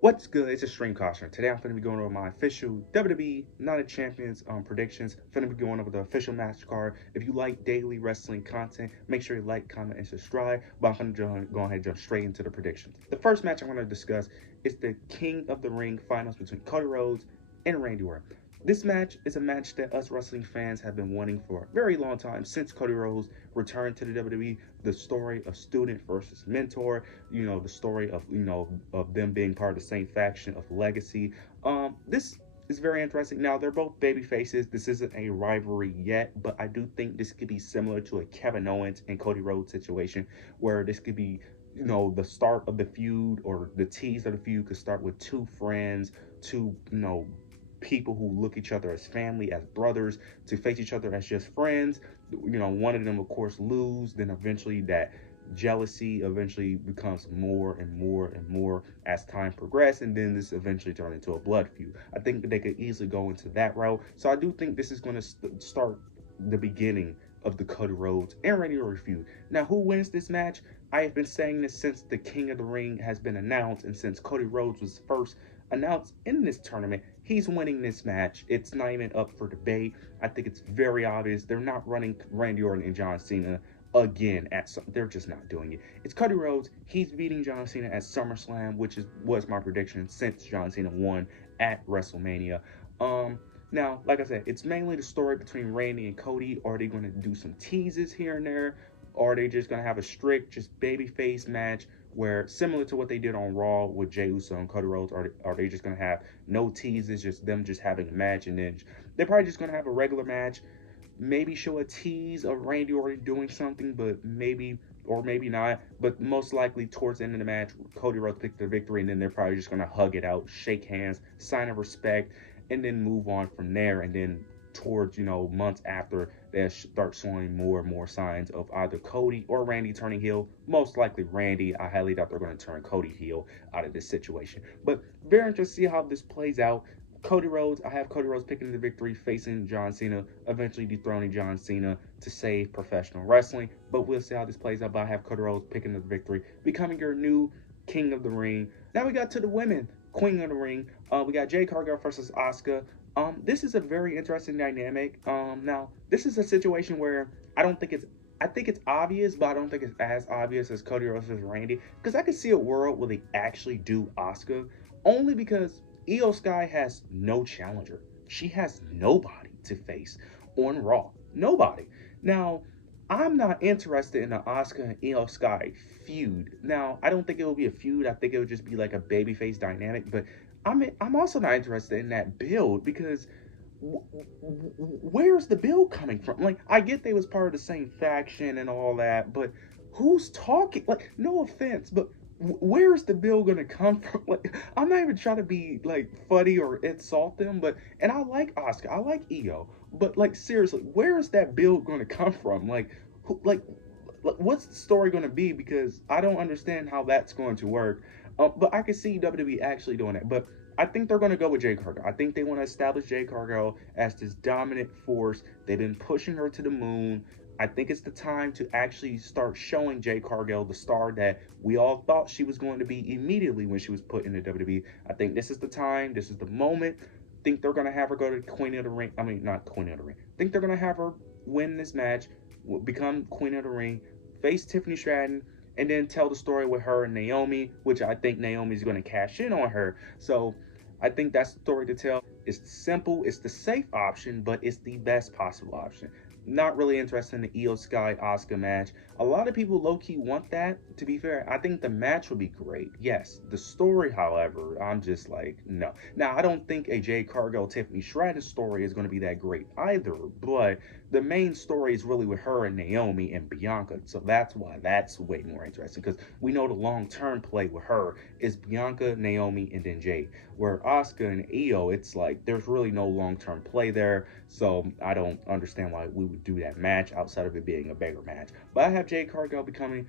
What's good? It's Extreme Caution. Today I'm going to be going over my official WWE Night of Champions predictions. Going to be going over the official match card. If you like daily wrestling content, make sure you like, comment, and subscribe. But I'm going to go ahead and jump straight into the predictions. The first match I'm going to discuss is the King of the Ring finals between Cody Rhodes and Randy Orton. This match is a match that us wrestling fans have been wanting for a very long time since Cody Rhodes returned to the WWE. The story of student versus mentor, the story of of them being part of the same faction of Legacy. This is very interesting. Now they're both baby faces. This isn't a rivalry yet, but I do think this could be similar to a Kevin Owens and Cody Rhodes situation, where this could be the start of the feud, or the tease of the feud could start with two friends, two people who look each other as family, as brothers, to face each other as just friends. One of them, of course, lose. Then eventually that jealousy eventually becomes more and more and more as time progresses, and then this eventually turns into a blood feud. I think they could easily go into that route. So I do think this is going to start the beginning of the Cody Rhodes and Randy Orton feud. Now, who wins this match? I have been saying this since the King of the Ring has been announced, and since Cody Rhodes was first announced in this tournament. He's winning this match. It's not even up for debate. I think it's very obvious. They're not running Randy Orton and John Cena again they're just not doing it. It's Cody Rhodes. He's beating John Cena at SummerSlam, which was my prediction since John Cena won at WrestleMania. Now, like I said, it's mainly the story between Randy and Cody. Are they going to do some teases here and there? Or are they just going to have a strict, just babyface match where, similar to what they did on Raw with Jey Uso and Cody Rhodes, are they just going to have no teases, just them just having a match, and then they're probably just going to have a regular match, maybe show a tease of Randy Orton doing something, but maybe, or maybe not, but most likely towards the end of the match, Cody Rhodes picked the victory, and then they're probably just going to hug it out, shake hands, sign of respect, and then move on from there. And then towards months after, they start showing more and more signs of either Cody or Randy turning heel. Most likely Randy. I highly doubt they're going to turn Cody heel out of this situation, but very interested to see how this plays out. Cody Rhodes, I have Cody Rhodes picking the victory, facing John Cena, eventually dethroning John Cena to save professional wrestling. But we'll see how this plays out. But I have Cody Rhodes picking the victory, becoming your new King of the Ring. Now we got to the women, Queen of the Ring. We got Jade Cargill versus Asuka. This is a very interesting dynamic. Now this is a situation where I think it's obvious, but I don't think it's as obvious as Cody Rhodes versus Randy, because I could see a world where they actually do Asuka, only because Io Sky has no challenger. She has nobody to face on Raw. Nobody. Now, I'm not interested in the Asuka and Io Sky feud. Now, I don't think it will be a feud. I think it would just be like a babyface dynamic. But I'm also not interested in that build, because where's the build coming from? Like, I get they was part of the same faction and all that, but who's talking? Like, no offense, but where's the bill gonna come from? Like, I'm not even trying to be like funny or insult them, but and I like Asuka, I like Io, but like seriously, where is that bill gonna come from? Like, what's the story gonna be? Because I don't understand how that's going to work. But I can see WWE actually doing that. But I think they're going to go with Jade Cargill. I think they want to establish Jade Cargill as this dominant force. They've been pushing her to the moon. I think it's the time to actually start showing Jade Cargill the star that we all thought she was going to be immediately when she was put in the WWE. I think this is the time. This is the moment. I think they're going to have her go to Queen of the Ring. I mean, not Queen of the Ring. I think they're going to have her win this match, become Queen of the Ring, face Tiffany Stratton, and then tell the story with her and Naomi, which I think Naomi's going to cash in on her. So I think that's the story to tell. It's simple, it's the safe option, but it's the best possible option. Not really interested in the Io Sky Asuka match. A lot of people low-key want that. To be fair, I think the match would be great. Yes. The story, however, I'm just like, no. Now, I don't think a Jade Cargill Tiffany Stratton story is going to be that great either, but the main story is really with her and Naomi and Bianca. So that's why that's way more interesting, because we know the long-term play with her is Bianca, Naomi, and then Jade. Where Asuka and Io, it's like there's really no long-term play there. So I don't understand why we would do that match outside of it being a bigger match. But I have Jade Cargill becoming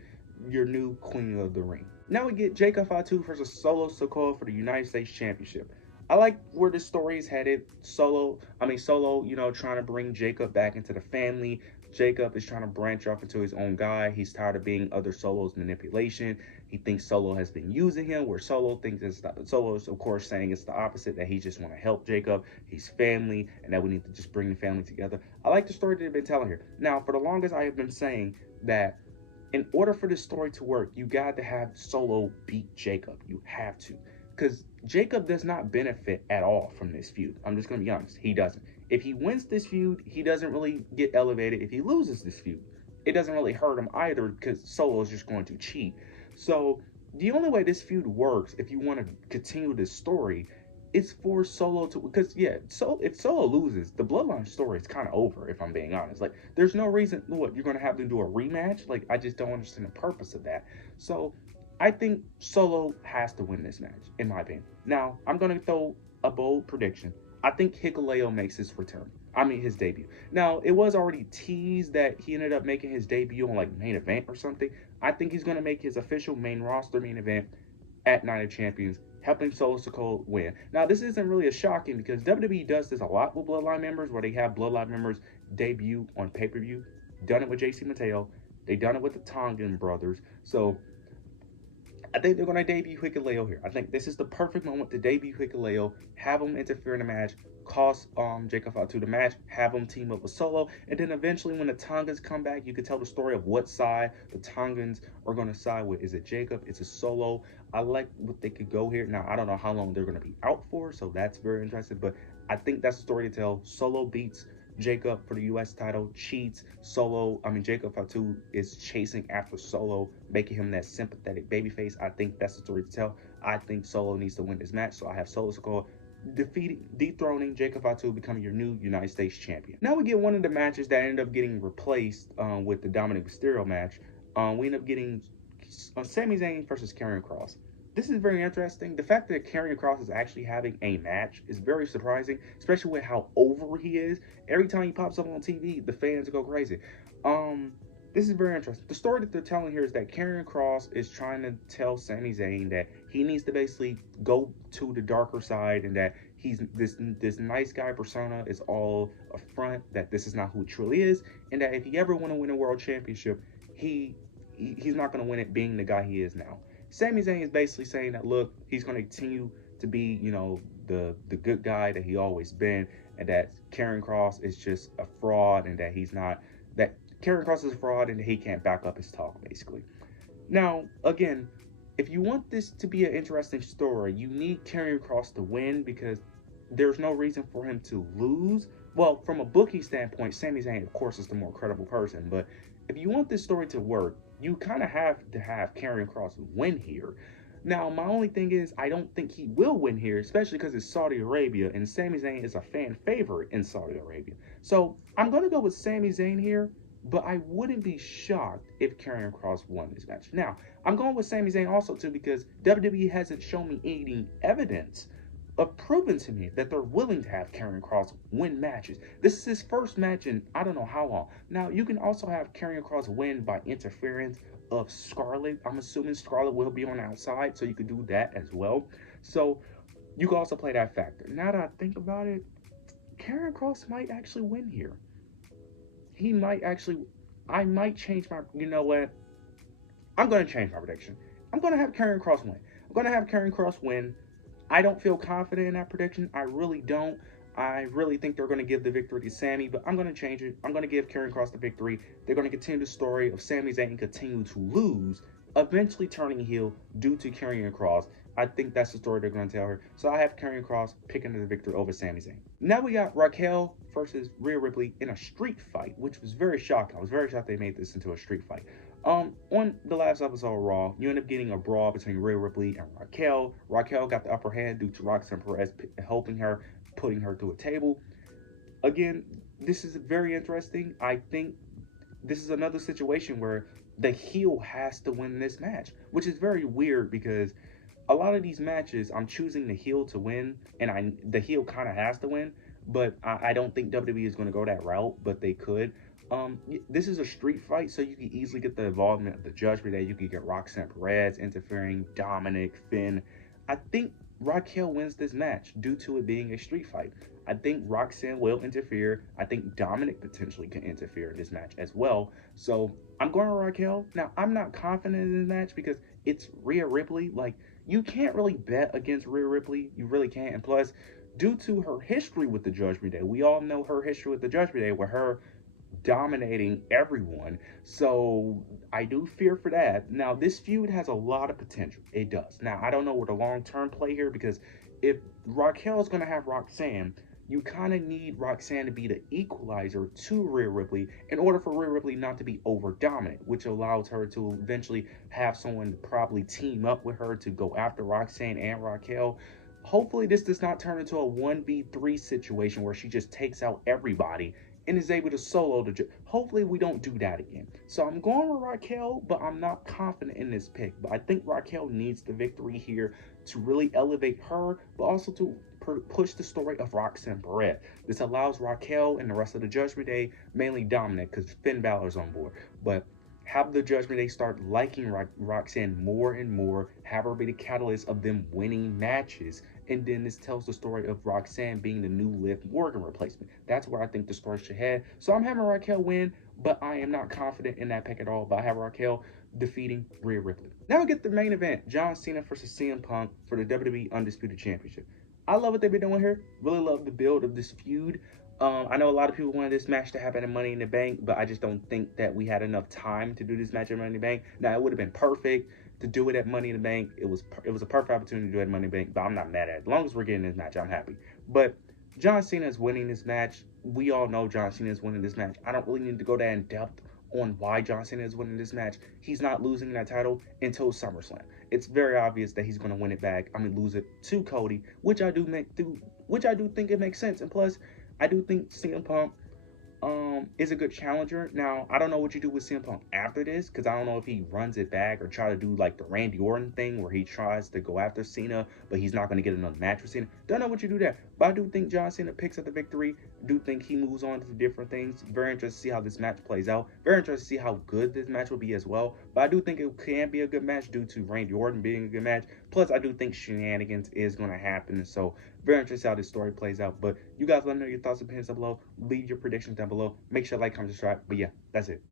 your new Queen of the Ring. Now we get Jacob Fatu versus Solo Sikoa for the United States Championship. I like where the story is headed. Solo, trying to bring Jacob back into the family, Jacob is trying to branch off into his own guy. He's tired of being other Solo's manipulation. He thinks Solo has been using him, where Solo thinks Solo is, of course, saying it's the opposite, that he just want to help Jacob, he's family, and that we need to just bring the family together. I like the story that they've been telling here. Now, for the longest, I have been saying that in order for this story to work, you got to have Solo beat Jacob. You have to. Because Jacob does not benefit at all from this feud. I'm just going to be honest. He doesn't. If he wins this feud, he doesn't really get elevated. If he loses this feud, it doesn't really hurt him either, because Solo is just going to cheat. So the only way this feud works, if you want to continue this story, is for Solo to, because so if Solo loses, the Bloodline story is kind of over, if I'm being honest. Like, there's no reason, what, you're going to have them do a rematch? Like, I just don't understand the purpose of that. So I think Solo has to win this match, in my opinion. Now, I'm going to throw a bold prediction. I think Hikuleo makes his return. I mean, his debut. Now, it was already teased that he ended up making his debut on, like, main event or something. I think he's going to make his official main roster main event at Night of Champions, helping Solo Sikoa win. Now, this isn't really a shocking, because WWE does this a lot with Bloodline members, where they have Bloodline members debut on pay-per-view. Done it with JC Mateo. They done it with the Tongan brothers. So I think they're going to debut Hikuleo here. I think this is the perfect moment to debut Hikuleo, have him interfere in the match, cost Jacob Fatu the match, have him team up with Solo, and then eventually when the Tongans come back, you can tell the story of what side the Tongans are going to side with. Is it Jacob? Is it Solo? I like what they could go here. Now, I don't know how long they're going to be out for, so that's very interesting, but I think that's the story to tell. Solo beats Jacob for the U.S. title, cheats. Jacob Fatu is chasing after Solo, making him that sympathetic babyface. I think that's the story to tell. I think Solo needs to win this match, so I have Solo Sikoa dethroning Jacob Fatu, becoming your new United States champion. Now we get one of the matches that ended up getting replaced with the Dominic Mysterio match. We end up getting Sami Zayn versus Karrion Kross. This is very interesting. The fact that Karrion Kross is actually having a match is very surprising, especially with how over he is. Every time he pops up on TV, the fans go crazy. This is very interesting. The story that they're telling here is that Karrion Kross is trying to tell Sami Zayn that he needs to basically go to the darker side, and that he's this nice guy persona is all a front, that this is not who he truly is, and that if he ever want to win a world championship, he's not going to win it being the guy he is now. Sami Zayn is basically saying that, look, he's going to continue to be, the good guy that he always been, and that Karrion Kross is just a fraud, and that Karrion Kross is a fraud, and he can't back up his talk, basically. Now, again, if you want this to be an interesting story, you need Karrion Kross to win, because there's no reason for him to lose. Well, from a booking standpoint, Sami Zayn, of course, is the more credible person, but if you want this story to work, you kind of have to have Karrion Kross win here. Now, my only thing is, I don't think he will win here, especially because it's Saudi Arabia, and Sami Zayn is a fan favorite in Saudi Arabia. So, I'm going to go with Sami Zayn here, but I wouldn't be shocked if Karrion Kross won this match. Now, I'm going with Sami Zayn also, too, because WWE hasn't shown me any evidence of proving to me that they're willing to have Karrion Kross win matches. This is his first match in I don't know how long. Now, you can also have Karrion Kross win by interference of Scarlett. I'm assuming Scarlett will be on the outside, so you could do that as well. So, you can also play that factor. Now that I think about it, Karrion Kross might actually win here. He might actually, I might change my, you know what? I'm going to change my prediction. I'm going to have Karrion Kross win. I'm going to have Karrion Kross win. I don't feel confident in that prediction. I really don't. I really think they're going to give the victory to Sami, but I'm going to change it. I'm going to give Karrion Kross the victory. They're going to continue the story of Sami Zayn continue to lose, eventually turning heel due to Karrion Kross. I think that's the story they're going to tell her. So I have Karrion Kross picking the victory over Sami Zayn. Now we got Raquel versus Rhea Ripley in a street fight, which was very shocking. I was very shocked they made this into a street fight. On the last episode of Raw, you end up getting a brawl between Rhea Ripley and Raquel. Raquel got the upper hand due to Roxanne Perez helping her, putting her through a table. Again, this is very interesting. I think this is another situation where the heel has to win this match, which is very weird because a lot of these matches, I'm choosing the heel to win, and the heel kind of has to win, but I don't think WWE is going to go that route, but they could. This is a street fight, so you can easily get the involvement of the Judgment Day. You can get Roxanne Perez interfering, Dominic, Finn. I think Raquel wins this match due to it being a street fight. I think Roxanne will interfere. I think Dominic potentially can interfere in this match as well. So I'm going with Raquel. Now, I'm not confident in this match because it's Rhea Ripley. Like, you can't really bet against Rhea Ripley. You really can't. And plus, due to her history with the Judgment Day, we all know her history with the Judgment Day, where her dominating everyone. So I do fear for that. Now, this feud has a lot of potential. It does. Now, I don't know what the long-term play here, because if Raquel is going to have Roxanne, you kind of need Roxanne to be the equalizer to Rhea Ripley in order for Rhea Ripley not to be over dominant, which allows her to eventually have someone probably team up with her to go after Roxanne and Raquel. Hopefully this does not turn into a 1v3 situation where she just takes out everybody and is able to solo the job. Hopefully we don't do that again. So I'm going with Raquel, but I'm not confident in this pick. But I think Raquel needs the victory here to really elevate her, but also to push the story of Roxanne Perez. This allows Raquel and the rest of the Judgment Day, mainly Dominic, because Finn Balor's on board, but have the Judgment Day start liking Roxanne more and more, have her be the catalyst of them winning matches, and then this tells the story of Roxanne being the new Liv Morgan replacement. That's where I think the story should head. So I'm having Raquel win, but I am not confident in that pick at all. But I have Raquel defeating Rhea Ripley. Now we get the main event, John Cena versus CM Punk for the WWE Undisputed Championship. I love what they've been doing here. Really love the build of this feud. I know a lot of people wanted this match to happen at Money in the Bank, but I just don't think that we had enough time to do this match at Money in the Bank. Now, it would have been perfect to do it at Money in the Bank. It was a perfect opportunity to do it at Money in the Bank, but I'm not mad at it. As long as we're getting this match, I'm happy. But John Cena is winning this match. We all know John Cena is winning this match. I don't really need to go that in depth on why John Cena is winning this match. He's not losing that title until SummerSlam. It's very obvious that he's going to win it back. Lose it to Cody, which I do think it makes sense. And plus, I do think CM Punk is a good challenger. Now, I don't know what you do with CM Punk after this, because I don't know if he runs it back or try to do like the Randy Orton thing where he tries to go after Cena, but he's not going to get another match with Cena. Don't know what you do there, but I do think John Cena picks up the victory. Do think he moves on to different things. Very interested to see how this match plays out. Very interested to see how good this match will be as well. But I do think it can be a good match due to Randy Orton being a good match. Plus, I do think shenanigans is going to happen. So, very interested how this story plays out. But you guys let me know your thoughts and opinions down below. Leave your predictions down below. Make sure to like, comment, subscribe. But yeah, that's it.